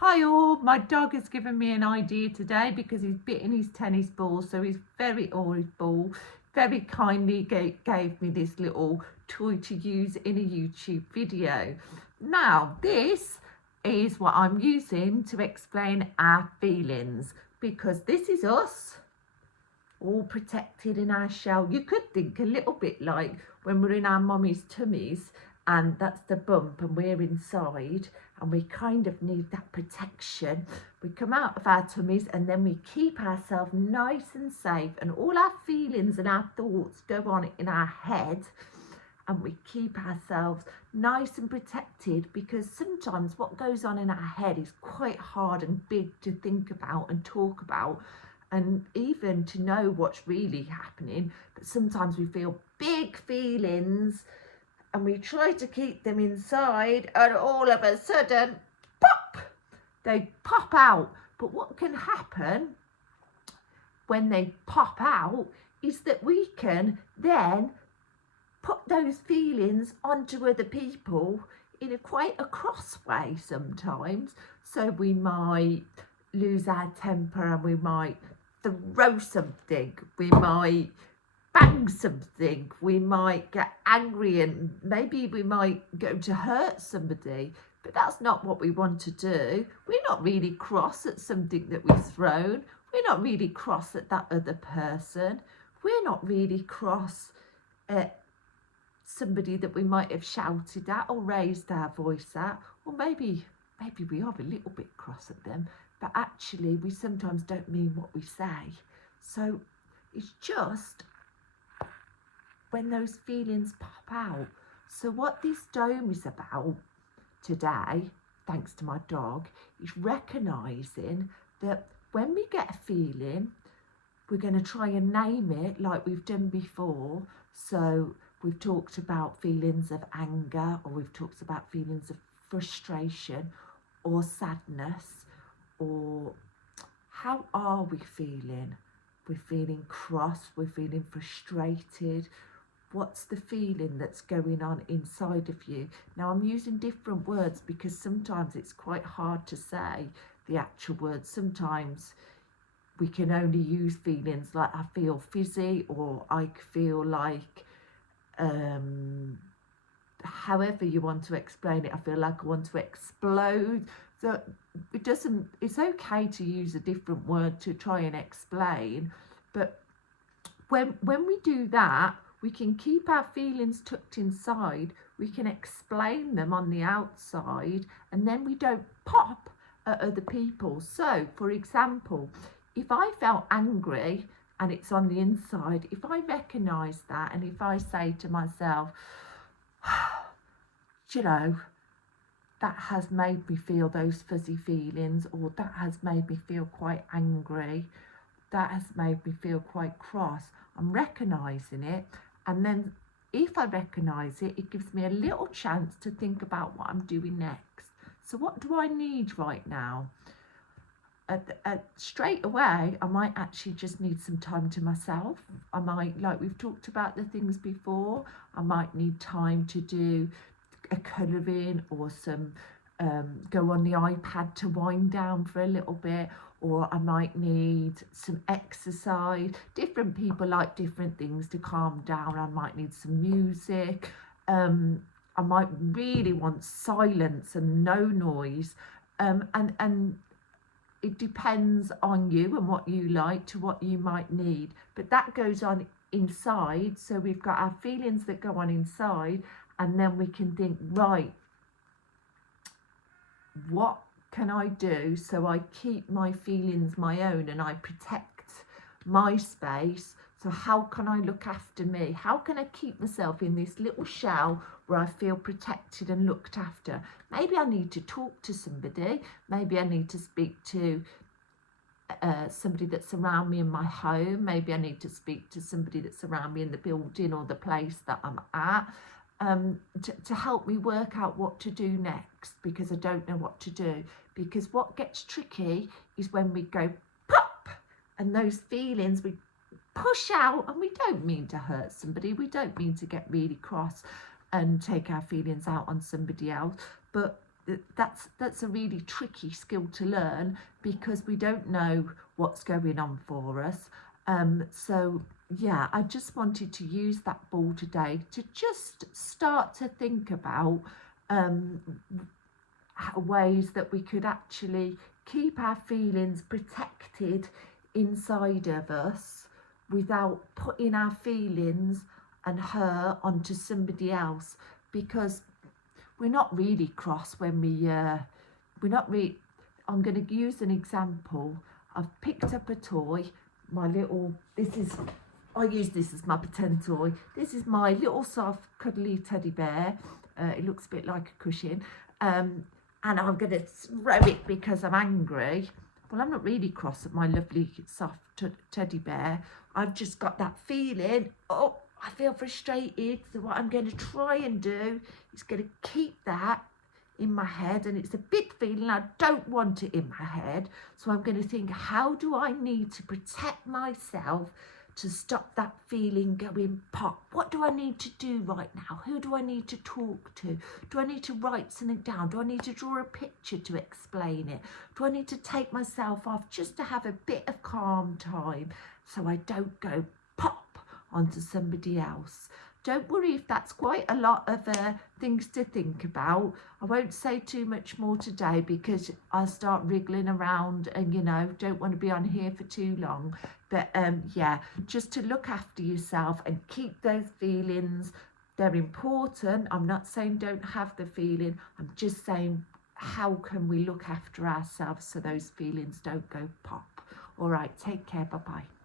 Hi all, my dog has given me an idea today because he's bitten his tennis ball, so he's very kindly gave me this little toy to use in a YouTube video. Now this is what I'm using to explain our feelings, because this is us all protected in our shell. You could think a little bit like when we're in our mummy's tummies and that's the bump and we're inside and we kind of need that protection. We come out of our tummies and then we keep ourselves nice and safe, and all our feelings and our thoughts go on in our head, and we keep ourselves nice and protected, because sometimes what goes on in our head is quite hard and big to think about and talk about, and even to know what's really happening. But sometimes we feel big feelings and we try to keep them inside, and all of a sudden, pop, they pop out. But what can happen when they pop out is that we can then put those feelings onto other people in quite a cross way sometimes. So we might lose our temper and we might throw something, we might bang something, we might get angry, and maybe we might go to hurt somebody. But that's not what we want to do. We're not really cross at something that we've thrown. We're not really cross at that other person. We're not really cross at somebody that we might have shouted at or raised our voice at, or maybe we are a little bit cross at them, but actually we sometimes don't mean what we say. So it's just when those feelings pop out. So what this dome is about today, thanks to my dog, is recognising that when we get a feeling, we're going to try and name it like we've done before. So we've talked about feelings of anger, or we've talked about feelings of frustration or sadness, or how are we feeling? We're feeling cross, we're feeling frustrated. What's the feeling that's going on inside of you? Now I'm using different words because sometimes it's quite hard to say the actual words. Sometimes we can only use feelings like I feel fizzy, or I feel like, however you want to explain it, I feel like I want to explode. So it's okay to use a different word to try and explain, but when we do that, we can keep our feelings tucked inside, we can explain them on the outside, and then we don't pop at other people. So for example, if I felt angry and it's on the inside, if I recognise that, and if I say to myself, you know, that has made me feel those fuzzy feelings, or that has made me feel quite angry, that has made me feel quite cross, I'm recognising it. And then if I recognise it, it gives me a little chance to think about what I'm doing next. So what do I need right now? Straight away, I might actually just need some time to myself. I might, like we've talked about the things before, I might need time to do a colouring, or some go on the iPad to wind down for a little bit, or I might need some exercise. Different people like different things to calm down. I might need some music. I might really want silence and no noise. And it depends on you and what you like to what you might need. But that goes on inside. So we've got our feelings that go on inside, and then we can think, right, what can I do so I keep my feelings my own and I protect my space? So how can I look after me? How can I keep myself in this little shell where I feel protected and looked after? Maybe I need to talk to somebody. Maybe I need to speak to somebody that's around me in my home. Maybe I need to speak to somebody that's around me in the building or the place that I'm at. To help me work out what to do next, because I don't know what to do. Because what gets tricky is when we go pop, and those feelings we push out, and we don't mean to hurt somebody, we don't mean to get really cross and take our feelings out on somebody else, but that's a really tricky skill to learn, because we don't know what's going on for us. So yeah, I just wanted to use that ball today to just start to think about ways that we could actually keep our feelings protected inside of us without putting our feelings and hurt onto somebody else, because we're not really cross when we're not really. I'm going to use an example. I've picked up a toy, my little, I use this as my pretend toy. This is my little soft cuddly teddy bear. It looks a bit like a cushion, and I'm going to throw it because I'm angry. Well, I'm not really cross at my lovely soft teddy bear. I've just got that feeling, oh, I feel frustrated. So what I'm going to try and do is going to keep that in my head, and it's a big feeling. I don't want it in my head. So I'm going to think, how do I need to protect myself to stop that feeling going pop? What do I need to do right now? Who do I need to talk to? Do I need to write something down? Do I need to draw a picture to explain it? Do I need to take myself off just to have a bit of calm time so I don't go pop onto somebody else? Don't worry if that's quite a lot of things to think about. I won't say too much more today because I'll start wriggling around and, you know, don't want to be on here for too long. But yeah, just to look after yourself and keep those feelings. They're important. I'm not saying don't have the feeling. I'm just saying, how can we look after ourselves so those feelings don't go pop? All right, take care. Bye-bye.